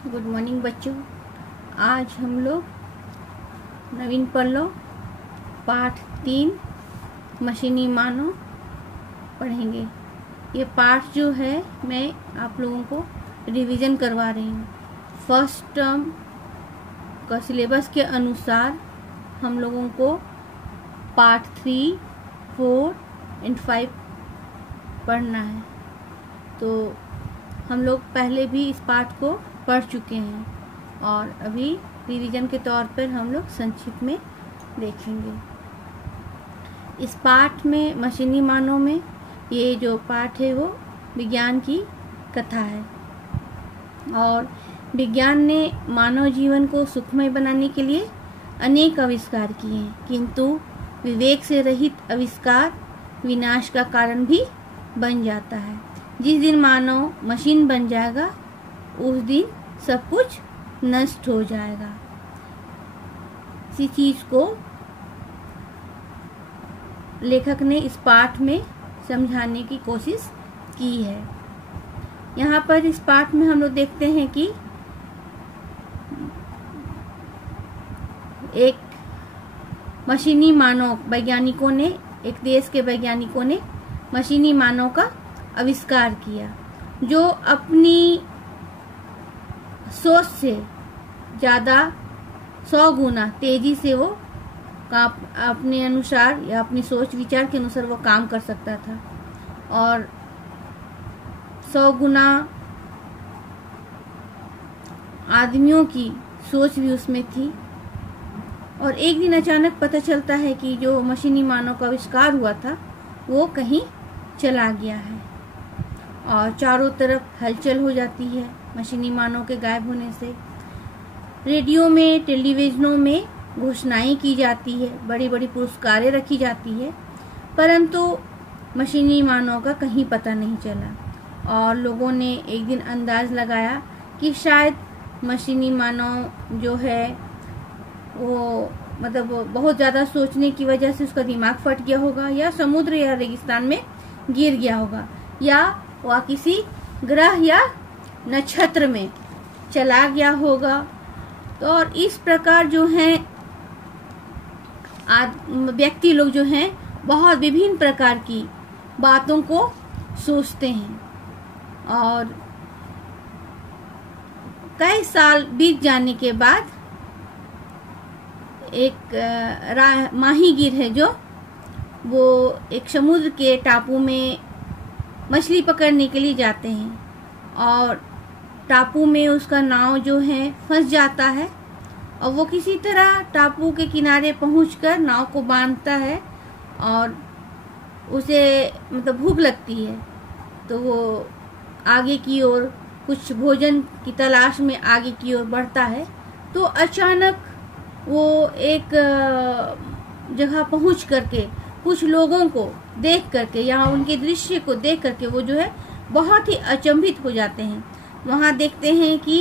Good morning बच्चों। आज हम लोग नवीन पल्लव पाठ 3 मशीनी मानव पढ़ेंगे। ये पाठ जो है मैं आप लोगों को रिवीजन करवा रही हूँ। फर्स्ट टर्म का सिलेबस के अनुसार हम लोगों को पार्ट 3, 4 एंड 5 पढ़ना है। तो हम लोग पहले भी इस पाठ को पढ़ चुके हैं और अभी रिवीजन के तौर पर हम लोग संक्षिप्त में देखेंगे। इस पाठ में मशीनी मानव में ये जो पाठ है वो विज्ञान की कथा है और विज्ञान ने मानव जीवन को सुखमय बनाने के लिए अनेक आविष्कार किए हैं, किंतु विवेक से रहित आविष्कार विनाश का कारण भी बन जाता है। जिस दिन मानव मशीन बन जाएगा उस दिन सब कुछ नष्ट हो जाएगा। इसी चीज को लेखक ने इस पाठ में समझाने की कोशिश की है। यहाँ पर इस पाठ में हम लोग देखते हैं कि एक मशीनी मानव वैज्ञानिकों ने, एक देश के वैज्ञानिकों ने मशीनी मानव का आविष्कार किया, जो अपनी सोच से ज़्यादा 100 गुना तेजी से वो अपने अनुसार या अपनी सोच विचार के अनुसार वो काम कर सकता था और 100 गुना आदमियों की सोच भी उसमें थी। और एक दिन अचानक पता चलता है कि जो मशीनी मानव का आविष्कार हुआ था वो कहीं चला गया है और चारों तरफ हलचल हो जाती है मशीनी मानव के गायब होने से। रेडियो में, टेलीविजनों में घोषणाएं की जाती है, बड़ी बड़ी पुरस्कारें रखी जाती है, परंतु मशीनी मानव का कहीं पता नहीं चला। और लोगों ने एक दिन अंदाज लगाया कि शायद मशीनी मानव जो है वो मतलब बहुत ज़्यादा सोचने की वजह से उसका दिमाग फट गया होगा, या समुद्र या रेगिस्तान में गिर गया होगा, या वह किसी ग्रह या नक्षत्र में चला गया होगा। तो और इस प्रकार जो हैं व्यक्ति लोग जो हैं बहुत विभिन्न प्रकार की बातों को सोचते हैं और कई साल बीत जाने के बाद एक माहीगीर है जो वो एक समुद्र के टापू में मछली पकड़ने के लिए जाते हैं और टापू में उसका नाव जो है फंस जाता है और वो किसी तरह टापू के किनारे पहुंचकर नाव को बांधता है और उसे मतलब भूख लगती है, तो वो आगे की ओर कुछ भोजन की तलाश में आगे की ओर बढ़ता है। तो अचानक वो एक जगह पहुंच करके कुछ लोगों को देख करके, यहाँ उनके दृश्य को देख करके वो जो है बहुत ही अचंभित हो जाते हैं। वहाँ देखते हैं कि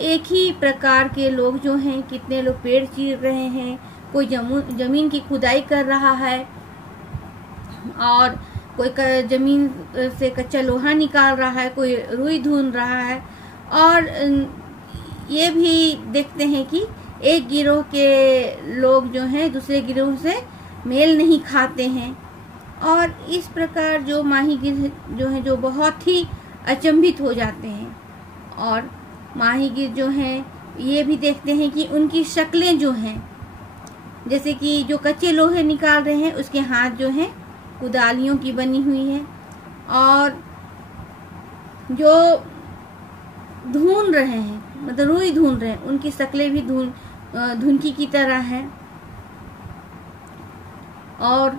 एक ही प्रकार के लोग जो हैं, कितने लोग पेड़ चीर रहे हैं, कोई जमीन की खुदाई कर रहा है और कोई जमीन से कच्चा लोहा निकाल रहा है, कोई रुई ढूंढ रहा है। और ये भी देखते हैं कि एक गिरोह के लोग जो हैं दूसरे गिरोह से मेल नहीं खाते हैं और इस प्रकार जो माहीगीर जो है जो बहुत ही अचंभित हो जाते हैं। और माहीगीर जो हैं ये भी देखते हैं कि उनकी शक्लें जो हैं, जैसे कि जो कच्चे लोहे निकाल रहे हैं उसके हाथ जो हैं कुदालियों की बनी हुई है और जो ढूंढ रहे हैं मतलब रुई ढूंढ रहे हैं उनकी शक्लें भी धुनकी की तरह हैं। और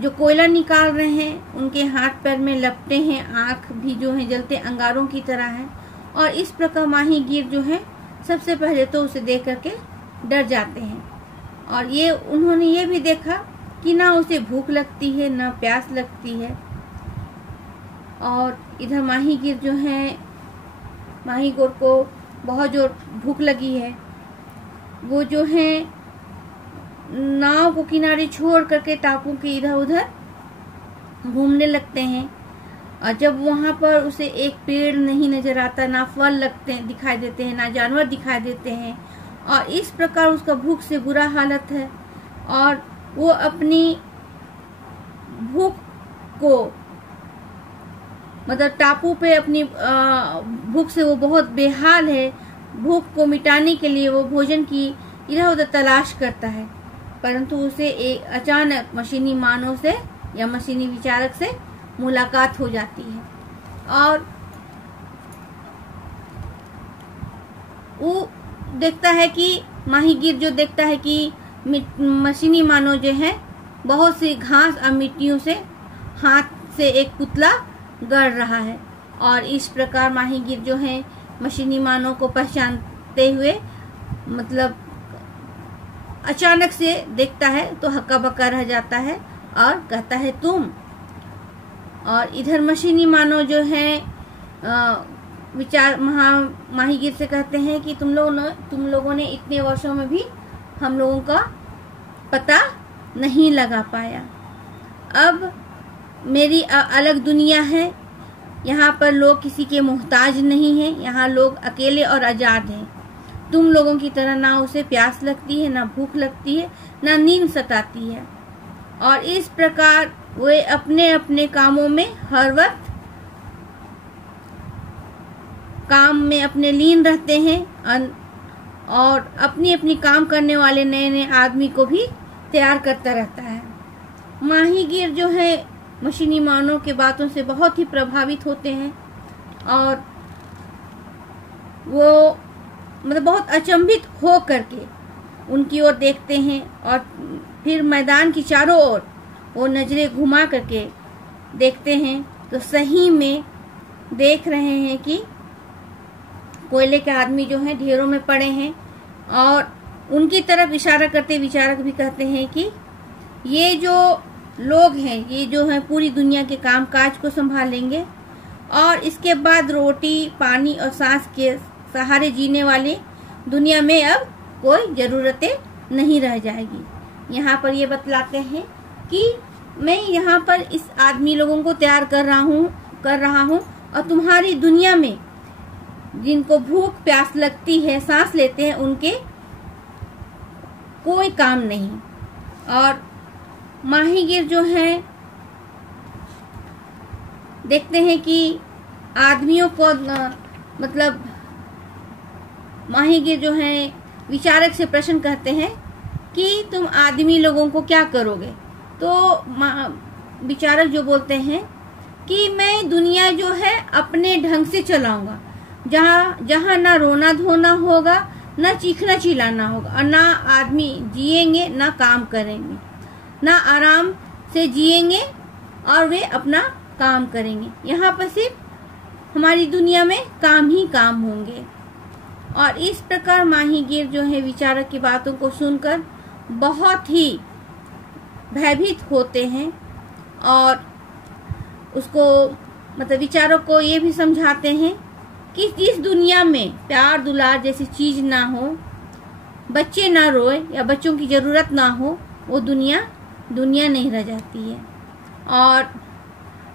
जो कोयला निकाल रहे हैं उनके हाथ पैर में लपटे हैं, आँख भी जो है जलते अंगारों की तरह हैं। और इस प्रकार माहीगीर जो है सबसे पहले तो उसे देख करके डर जाते हैं और ये उन्होंने ये भी देखा कि ना उसे भूख लगती है ना प्यास लगती है। और इधर माहीगीर जो है, माहीगीर को बहुत जोर भूख लगी है, वो जो है नाव को किनारे छोड़ करके टापू के इधर उधर घूमने लगते हैं और जब वहां पर उसे एक पेड़ नहीं नजर आता, ना फल लगते दिखाई देते हैं, ना जानवर दिखाई देते हैं, और इस प्रकार उसका भूख से बुरा हालत है, और वो अपनी भूख को मतलब टापू पे अपनी भूख से वो बहुत बेहाल है। भूख को मिटाने के लिए वो भोजन की इधर उधर तलाश करता है, परंतु उसे एक अचानक मशीनी मानव से या मशीनी विचारक से मुलाकात हो जाती है, और वो देखता है कि माहीगीर जो देखता है कि मशीनी मानव जो है बहुत सी घास और मिट्टियों से हाथ से एक पुतला गढ़ रहा है, और इस प्रकार माहीगीर जो है मशीनी मानव को पहचानते हुए मतलब अचानक से देखता है तो हक्का बक्का रह जाता है और कहता है तुम। और इधर मशीनी मानव जो है माहीगीर से कहते हैं कि तुम लोगों ने इतने वर्षों में भी हम लोगों का पता नहीं लगा पाया। अब मेरी अलग दुनिया है, यहाँ पर लोग किसी के मोहताज नहीं हैं, यहाँ लोग अकेले और आजाद हैं। तुम लोगों की तरह ना उसे प्यास लगती है, ना भूख लगती है, ना नींद सताती है, और इस प्रकार वे अपने अपने कामों में हर वक्त काम में अपने लीन रहते हैं, और अपनी अपनी काम करने वाले नए नए आदमी को भी तैयार करता रहता है। माहीगीर जो है मशीनी मानव के बातों से बहुत ही प्रभावित होते हैं, और वो मतलब बहुत अचंभित हो करके उनकी ओर देखते हैं, और फिर मैदान की चारों ओर वो नजरें घुमा करके देखते हैं तो सही में देख रहे हैं कि कोयले के आदमी जो हैं ढेरों में पड़े हैं, और उनकी तरफ इशारा करते विचारक भी कहते हैं कि ये जो लोग हैं ये जो है पूरी दुनिया के काम काज को संभालेंगे, और इसके बाद रोटी पानी और सांस के सहारे जीने वाली दुनिया में अब कोई जरूरतें नहीं रह जाएगी। यहाँ पर ये बतलाते हैं कि मैं यहाँ पर इस आदमी लोगों को तैयार कर रहा हूँ और तुम्हारी दुनिया में जिनको भूख प्यास लगती है, सांस लेते हैं, उनके कोई काम नहीं। और माहीगीर जो हैं देखते हैं कि आदमियों को मतलब माहीगीर जो हैं विचारक से प्रश्न करते हैं कि तुम आदमी लोगों को क्या करोगे। तो विचारक जो बोलते हैं कि मैं दुनिया जो है अपने ढंग से चलाऊंगा, जहाँ ना रोना धोना होगा, ना चीखना चिल्लाना होगा, और ना आदमी जिएंगे ना काम करेंगे, ना आराम से जिएंगे और वे अपना काम करेंगे। यहाँ पर सिर्फ हमारी दुनिया में काम ही काम होंगे। और इस प्रकार माहीगीर जो है विचारक की बातों को सुनकर बहुत ही भयभीत होते हैं, और उसको मतलब विचारक को ये भी समझाते हैं कि जिस दुनिया में प्यार दुलार जैसी चीज ना हो, बच्चे ना रोए या बच्चों की जरूरत ना हो, वो दुनिया नहीं रह जाती है, और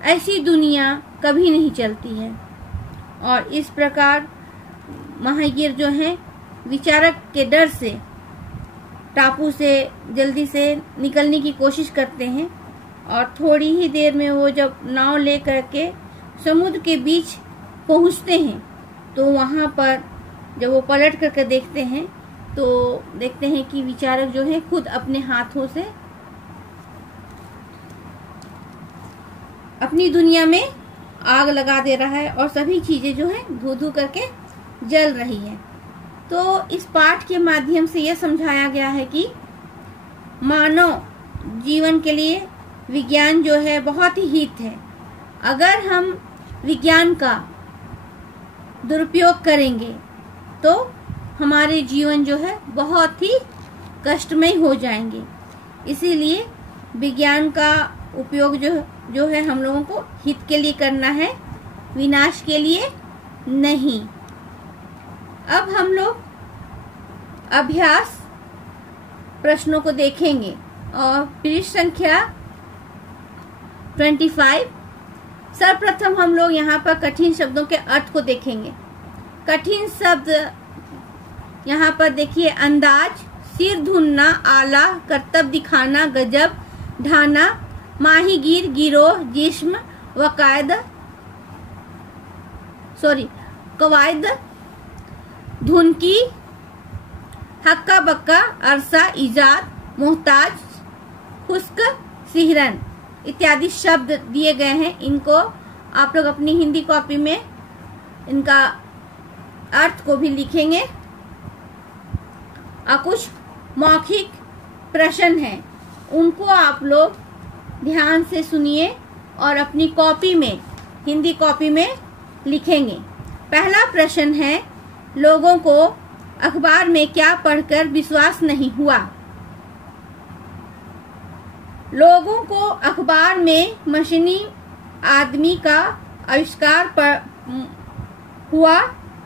ऐसी दुनिया कभी नहीं चलती है। और इस प्रकार माहीगीर जो हैं विचारक के डर से टापू से जल्दी से निकलने की कोशिश करते हैं, और थोड़ी ही देर में वो जब नाव लेकर के समुद्र के बीच पहुंचते हैं तो वहां पर जब वो पलट करके देखते हैं तो देखते हैं कि विचारक जो है खुद अपने हाथों से अपनी दुनिया में आग लगा दे रहा है, और सभी चीजें जो है धू धू करके जल रही है। तो इस पाठ के माध्यम से यह समझाया गया है कि मानव जीवन के लिए विज्ञान जो है बहुत ही हित है। अगर हम विज्ञान का दुरुपयोग करेंगे तो हमारे जीवन जो है बहुत ही कष्टमय हो जाएंगे। इसीलिए विज्ञान का उपयोग जो है हम लोगों को हित के लिए करना है, विनाश के लिए नहीं। अब हम लोग अभ्यास प्रश्नों को देखेंगे, और पृष्ठ संख्या 25 सर्वप्रथम हम लोग यहाँ पर कठिन शब्दों के अर्थ को देखेंगे। कठिन शब्द यहाँ पर देखिए, अंदाज, सिर धुनना, आला, करतब दिखाना, गजब, ढाना, माहीगीर, गिरोह, जिस्म, कवायद, धुनकी, हक्का बक्का, अरसा, इजाद, मोहताज, खुश्क, सिहरन इत्यादि शब्द दिए गए हैं। इनको आप लोग अपनी हिंदी कॉपी में इनका अर्थ को भी लिखेंगे। और कुछ मौखिक प्रश्न हैं, उनको आप लोग ध्यान से सुनिए और अपनी कॉपी में, हिंदी कॉपी में लिखेंगे। पहला प्रश्न है, लोगों को अखबार में क्या पढ़कर विश्वास नहीं हुआ? लोगों को अखबार में मशीनी आदमी का आविष्कार हुआ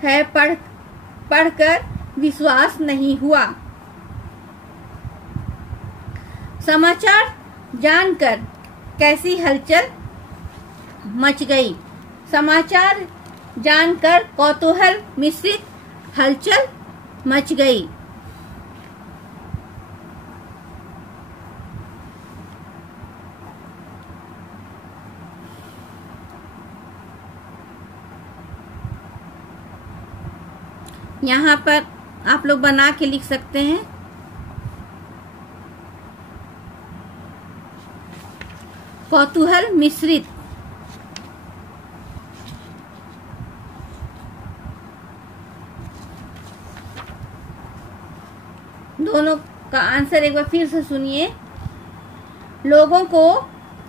है पढ़कर विश्वास नहीं हुआ। समाचार जानकर कैसी हलचल मच गई? समाचार जानकर कौतूहल मिश्रित हलचल मच गई। यहाँ पर आप लोग बना के लिख सकते हैं। कौतूहल मिश्रित, दोनों का आंसर एक बार फिर से सुनिए। लोगों को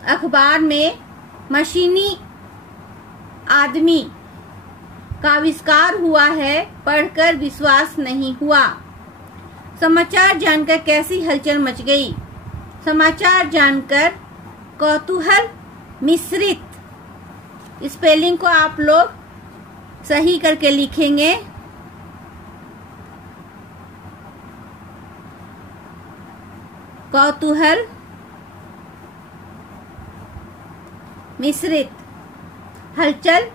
अखबार में मशीनी आदमी का आविष्कार हुआ है पढ़कर विश्वास नहीं हुआ। समाचार जानकर कैसी हलचल मच गई? समाचार जानकर कौतूहल मिश्रित। स्पेलिंग को आप लोग सही करके लिखेंगे। कौतूहल मिश्रित हलचल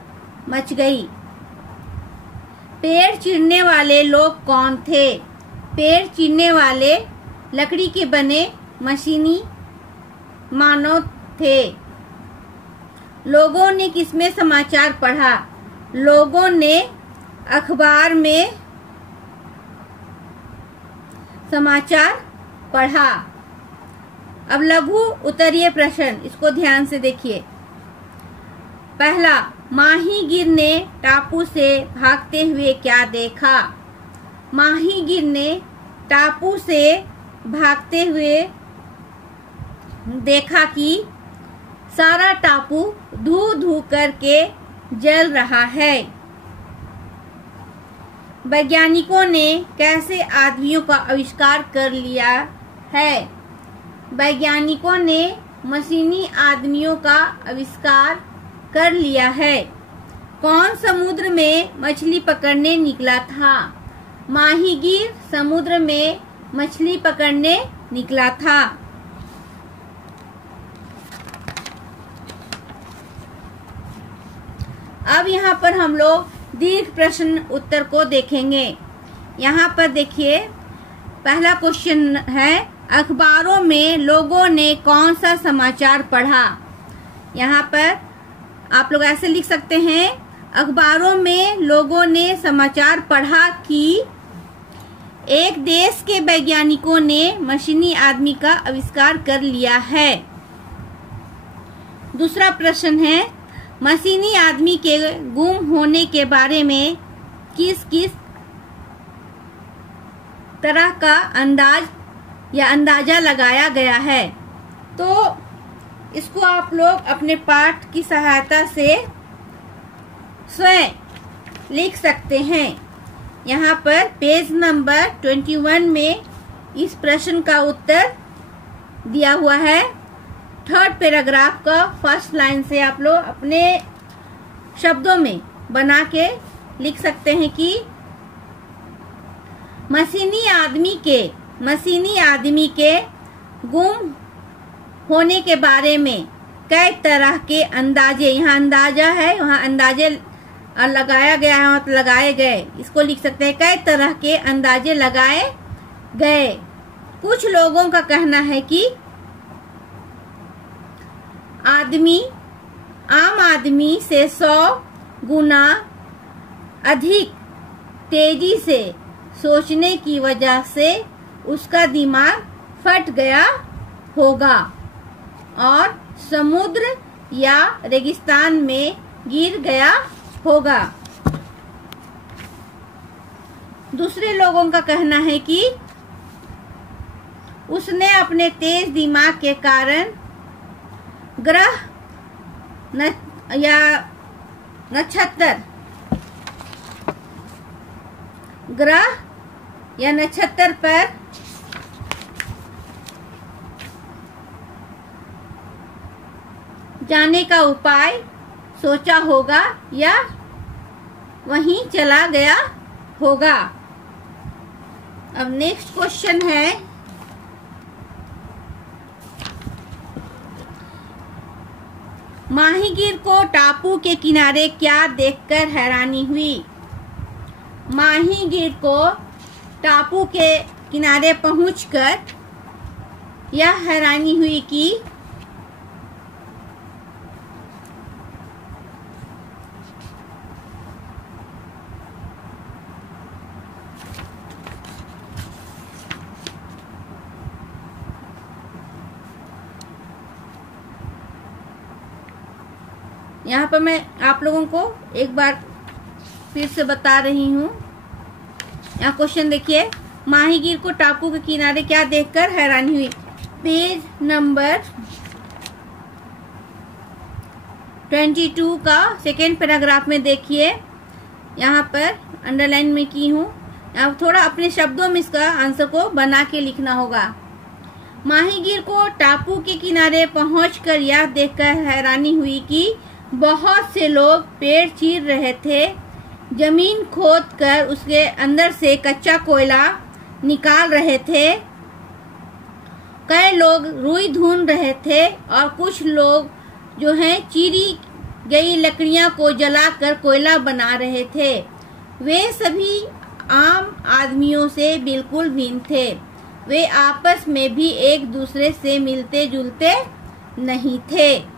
मच गई। पेड़ चीरने वाले लोग कौन थे? पेड़ चीरने वाले लकड़ी के बने मशीनी मानव थे। लोगों ने किसमें समाचार पढ़ा? लोगों ने अखबार में समाचार पढ़ा। अब लघु उत्तरीय प्रश्न, इसको ध्यान से देखिए। पहला, माहीगीर ने टापू से भागते हुए क्या देखा? माहीगीर ने टापू से भागते हुए देखा कि सारा टापू धू धू करके जल रहा है। वैज्ञानिकों ने कैसे आदमियों का आविष्कार कर लिया है? वैज्ञानिकों ने मशीनी आदमियों का आविष्कार कर लिया है। कौन समुद्र में मछली पकड़ने निकला था? माहीगीर समुद्र में मछली पकड़ने निकला था। अब यहाँ पर हम लोग दीर्घ प्रश्न उत्तर को देखेंगे। यहाँ पर देखिए, पहला क्वेश्चन है, अखबारों में लोगों ने कौन सा समाचार पढ़ा? यहाँ पर आप लोग ऐसे लिख सकते हैं, अखबारों में लोगों ने समाचार पढ़ा कि एक देश के वैज्ञानिकों ने मशीनी आदमी का आविष्कार कर लिया है। दूसरा प्रश्न है, मशीनी आदमी के गुम होने के बारे में किस किस तरह का अंदाज या अंदाजा लगाया गया है? तो इसको आप लोग अपने पाठ की सहायता से स्वयं लिख सकते हैं। यहाँ पर पेज नंबर 21 में इस प्रश्न का उत्तर दिया हुआ है। थर्ड पैराग्राफ का फर्स्ट लाइन से आप लोग अपने शब्दों में बना के लिख सकते हैं कि मशीनी आदमी के गुम होने के बारे में कई तरह के अंदाजे, यहाँ अंदाजा है, वहाँ अंदाजे लगाया गया है, मतलब लगाए गए, इसको लिख सकते हैं कई तरह के अंदाजे लगाए गए। कुछ लोगों का कहना है कि आम आदमी से 100 गुना अधिक तेजी से सोचने की वजह से उसका दिमाग फट गया होगा और समुद्र या रेगिस्तान में गिर गया होगा। दूसरे लोगों का कहना है कि उसने अपने तेज दिमाग के कारण ग्रह या नक्षत्र पर जाने का उपाय सोचा होगा या वहीं चला गया होगा। अब नेक्स्ट क्वेश्चन है, माहीगीर को टापू के किनारे क्या देखकर हैरानी हुई? माहीगीर को टापू के किनारे पहुंचकर यह हैरानी हुई कि यहाँ पर मैं आप लोगों को एक बार फिर से बता रही हूँ। यहाँ क्वेश्चन देखिए, माहीगीर को टापू के किनारे क्या देखकर हैरानी हुई? पेज नंबर 22 का सेकेंड पैराग्राफ में देखिए, यहाँ पर अंडरलाइन में की हूँ। अब थोड़ा अपने शब्दों में इसका आंसर को बना के लिखना होगा। माहीगीर को टापू के किनारे पहुंचकर यह देखकर हैरानी हुई कि बहुत से लोग पेड़ चीर रहे थे, जमीन खोदकर उसके अंदर से कच्चा कोयला निकाल रहे थे, कई लोग रुई ढूंढ रहे थे और कुछ लोग जो हैं चीरी गई लकड़ियां को जलाकर कोयला बना रहे थे। वे सभी आम आदमियों से बिल्कुल भिन्न थे। वे आपस में भी एक दूसरे से मिलते जुलते नहीं थे।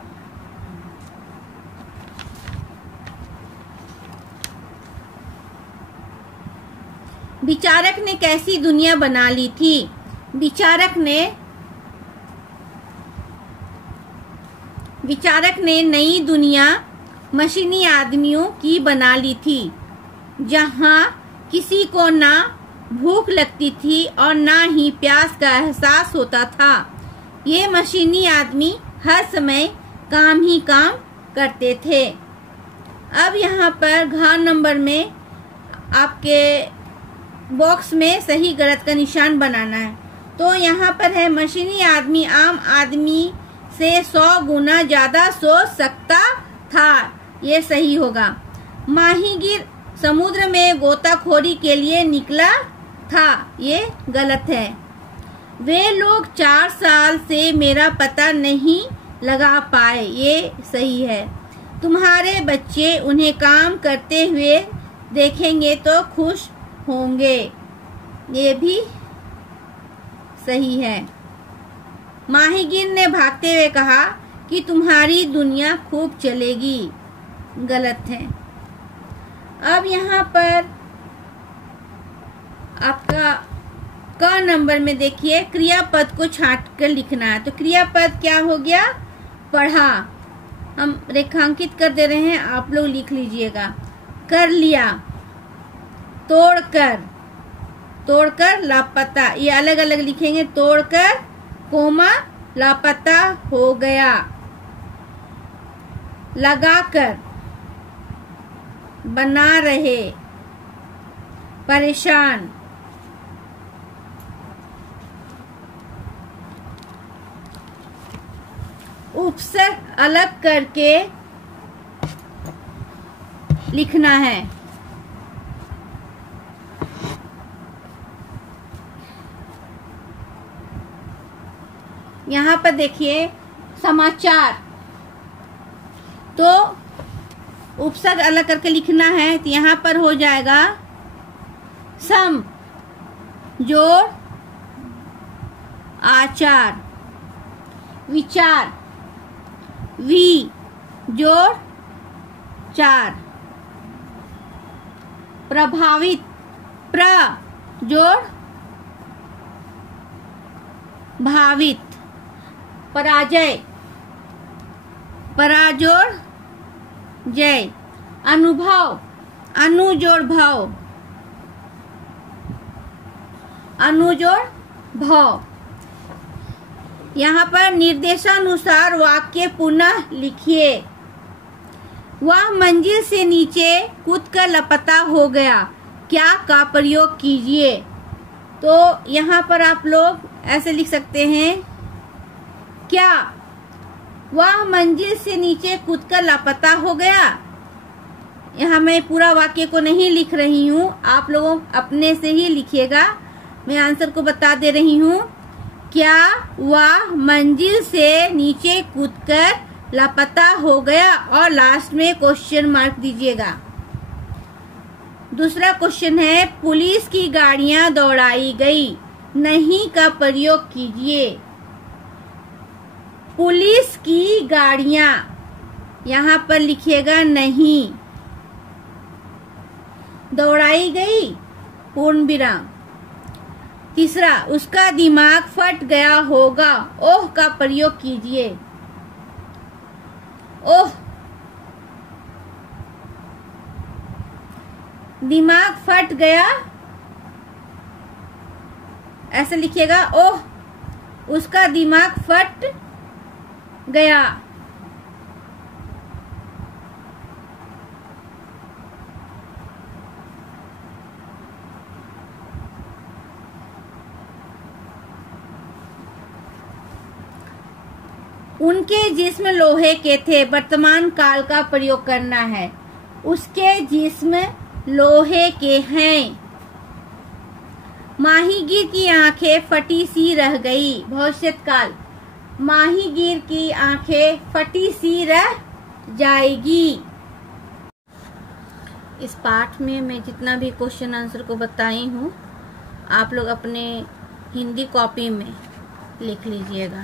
विचारक ने कैसी दुनिया बना ली थी? विचारक ने नई दुनिया मशीनी आदमियों की बना ली थी, जहां किसी को ना भूख लगती थी और ना ही प्यास का एहसास होता था। ये मशीनी आदमी हर समय काम ही काम करते थे। अब यहाँ पर घ नंबर में आपके बॉक्स में सही गलत का निशान बनाना है। तो यहाँ पर है मशीनी आदमी आम आदमी से 100 गुना ज्यादा सोच सकता था, ये सही होगा। माहीगीर समुद्र में गोताखोरी के लिए निकला था, ये गलत है। वे लोग 4 साल से मेरा पता नहीं लगा पाए, ये सही है। तुम्हारे बच्चे उन्हें काम करते हुए देखेंगे तो खुश होंगे, ये भी सही है। माहीगीर ने भागते हुए कहा कि तुम्हारी दुनिया खूब चलेगी, गलत है। अब यहाँ पर आपका क नंबर में देखिए, क्रियापद को छांट कर लिखना है। तो क्रियापद क्या हो गया? पढ़ा। हम रेखांकित कर दे रहे हैं, आप लोग लिख लीजिएगा। कर लिया, तोड़कर, तोड़कर लापता, ये अलग अलग लिखेंगे। तोड़कर कोमा लापता हो गया। लगाकर, बना रहे, परेशान। उपसर्ग अलग करके लिखना है। यहाँ पर देखिए, समाचार, तो उपसर्ग अलग करके लिखना है। तो यहाँ पर हो जाएगा सम जोड़ आचार, विचार वी जोड़ चार, प्रभावित प्र जोड़ भावित, पराजय पराजोड़ जय, अनुभव अनुजोड़ भव, अनुजोड़ भव। यहाँ पर निर्देशानुसार वाक्य पुनः लिखिए। वह मंजिल से नीचे कूदकर लापता हो गया, क्या का प्रयोग कीजिए। तो यहाँ पर आप लोग ऐसे लिख सकते हैं, क्या वह मंजिल से नीचे कूदकर लापता हो गया। यहाँ मैं पूरा वाक्य को नहीं लिख रही हूँ, आप लोगों अपने से ही लिखिएगा। मैं आंसर को बता दे रही हूँ, क्या वह मंजिल से नीचे कूदकर लापता हो गया, और लास्ट में क्वेश्चन मार्क दीजिएगा। दूसरा क्वेश्चन है, पुलिस की गाड़ियां दौड़ाई गई, नहीं का प्रयोग कीजिए। पुलिस की गाड़ियां, यहाँ पर लिखिएगा नहीं, दौड़ाई गई पूर्ण विराम। तीसरा, उसका दिमाग फट गया होगा, ओह का प्रयोग कीजिए। ओह, दिमाग फट गया, ऐसे लिखिएगा, ओह उसका दिमाग फट गया। उनके जिस्म लोहे के थे, वर्तमान काल का प्रयोग करना है। उसके जिस्म लोहे के हैं। माहीगीर की आंखें फटी सी रह गई, भविष्यत काल। माहीगीर की आंखें फटी सी रह जाएगी। इस पाठ में मैं जितना भी क्वेश्चन आंसर को बताई हूँ, आप लोग अपने हिंदी कॉपी में लिख लीजिएगा।